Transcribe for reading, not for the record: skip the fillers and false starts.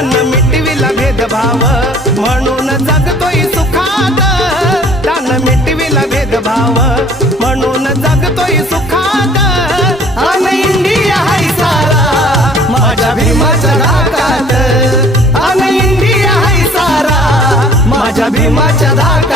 त्यानं मिटविला भेदभाव म्हणून जगतोय सुखात, त्यानं मिटविला भेदभाव म्हणून जगतोय सुखात। अन इंडिया हाय सारा माझ्या भीमाच्या धाकात, अन इंडिया हाय सारा माझ्या भीमाच्या धाकात।